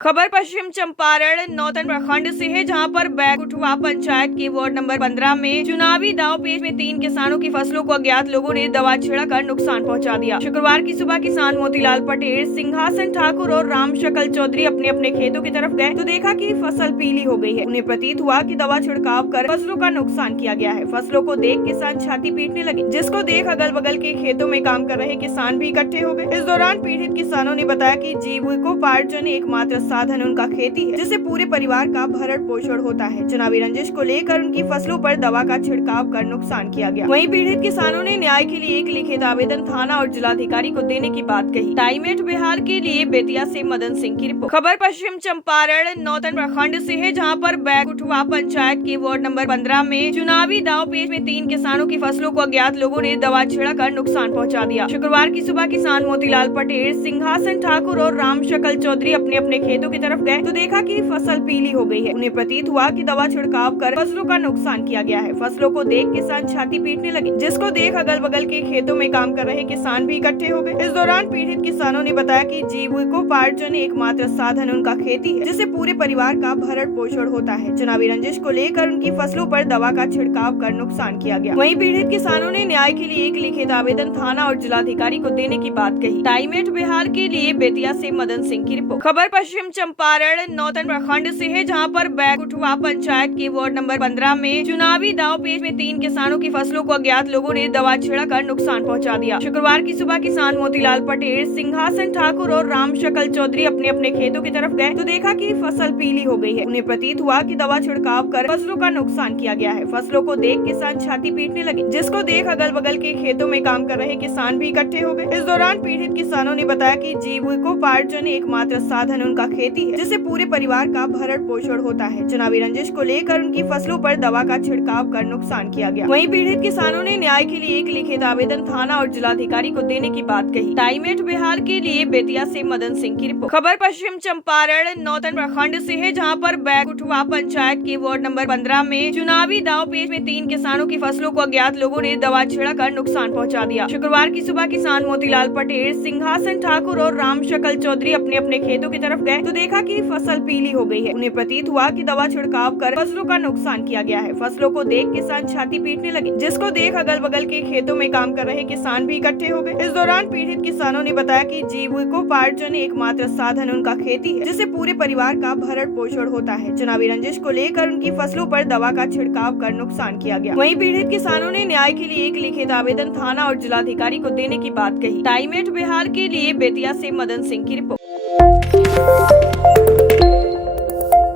खबर पश्चिम चंपारण नौतन प्रखंड से है, जहां पर बैकुठवा पंचायत के वार्ड नंबर 15 में चुनावी दाव पेच में 3 किसानों की फसलों को अज्ञात लोगों ने दवा छिड़कर नुकसान पहुंचा दिया। शुक्रवार की सुबह किसान मोतीलाल पटेल, सिंहासन ठाकुर और राम शकल चौधरी अपने अपने खेतों की तरफ गए तो देखा कि फसल पीली हो गई है। उन्हें प्रतीत हुआ कि दवा छिड़काव कर फसलों का नुकसान किया गया है। फसलों को देख किसान छाती पीटने लगे, जिसको देख अगल बगल के खेतों में काम कर रहे किसान भी इकट्ठे हो गए। इस दौरान पीड़ित किसानों ने बताया कि जीविकोपार्जन एकमात्र साधन उनका खेती है, जिससे पूरे परिवार का भरण पोषण होता है। चुनावी रंजिश को लेकर उनकी फसलों पर दवा का छिड़काव कर नुकसान किया गया। वहीं पीड़ित किसानों ने न्याय के लिए एक लिखित आवेदन थाना और जिलाधिकारी को देने की बात कही। टाइमेट बिहार के लिए बेतिया से मदन सिंह की रिपोर्ट। खबर पश्चिम चंपारण नौतन प्रखंड से है, जहां पर बैकुठवा पंचायत के वार्ड नंबर 15 में चुनावी दाव पेच में 3 किसानों की फसलों को अज्ञात लोगों ने दवा छिड़कर नुकसान पहुंचा दिया। शुक्रवार की सुबह किसान मोतीलाल पटेल, सिंहासन ठाकुर और राम शकल चौधरी अपने अपने खेतों की तरफ गए तो देखा कि फसल पीली हो गई है। उन्हें प्रतीत हुआ कि दवा छिड़काव कर फसलों का नुकसान किया गया है। फसलों को देख किसान छाती पीटने लगे, जिसको देख अगल बगल के खेतों में काम कर रहे किसान भी इकट्ठे हो गए। इस दौरान पीड़ित किसानों ने बताया कि जीविकोपार्जन एकमात्र साधन उनका खेती है, जिससे पूरे परिवार का भरण पोषण होता है। चुनावी रंजिश को लेकर उनकी फसलों पर दवा का छिड़काव कर नुकसान किया गया। वहीं पीड़ित किसानों ने न्याय के लिए एक लिखित आवेदन थाना और जिलाधिकारी को देने की बात कही। टाइमेट बिहार के लिए बेतिया से मदन सिंह की रिपोर्ट। खबर पश्चिम चंपारण नौतन प्रखंड से है, जहां पर बैकुठवा पंचायत के वार्ड नंबर 15 में चुनावी दाव पेच में 3 किसानों की फसलों को अज्ञात लोगों ने दवा छिड़कर नुकसान पहुंचा दिया। शुक्रवार की सुबह किसान मोतीलाल पटेल, सिंहासन ठाकुर और राम शकल चौधरी अपने अपने खेतों की तरफ गए तो देखा कि फसल पीली हो गई है। उन्हें प्रतीत हुआ कि दवा छिड़काव कर फसलों का नुकसान किया गया है। फसलों को देख किसान छाती पीटने लगे, जिसको देख अगल बगल के खेतों में काम कर रहे किसान भी इकट्ठे हो गए। इस दौरान पीड़ित किसानों ने बताया कि जीविकोपार्जन एकमात्र साधन उनका खेती है, जिससे पूरे परिवार का भरण पोषण होता है। चुनावी रंजिश को लेकर उनकी फसलों पर दवा का छिड़काव कर नुकसान किया गया। वहीं पीड़ित किसानों ने न्याय के लिए एक लिखित आवेदन थाना और जिलाधिकारी को देने की बात कही। टाइमेट बिहार के लिए बेतिया से मदन सिंह की रिपोर्ट। खबर पश्चिम चंपारण नौतन प्रखंड से है, जहां पर बैकुठवा पंचायत के वार्ड नंबर 15 में चुनावी दाव पेच में 3 किसानों की फसलों को अज्ञात लोगों ने दवा छिड़कर नुकसान पहुंचा दिया। शुक्रवार की सुबह किसान मोतीलाल पटेल, सिंहासन ठाकुर और राम शकल चौधरी अपने अपने खेतों की तरफ गए तो देखा कि फसल पीली हो गई है। उन्हें प्रतीत हुआ कि दवा छिड़काव कर फसलों का नुकसान किया गया है। फसलों को देख किसान छाती पीटने लगे, जिसको देख अगल बगल के खेतों में काम कर रहे किसान भी इकट्ठे हो गए। इस दौरान पीड़ित किसानों ने बताया कि जीविकोपार्जन एकमात्र साधन उनका खेती है, जिससे पूरे परिवार का भरण पोषण होता है। चुनावी रंजिश को लेकर उनकी फसलों पर दवा का छिड़काव कर नुकसान किया गया। वहीं पीड़ित किसानों ने न्याय के लिए एक लिखित आवेदन थाना और जिलाधिकारी को देने की बात कही। टाइमेट बिहार के लिए बेतिया से मदन सिंह की रिपोर्ट।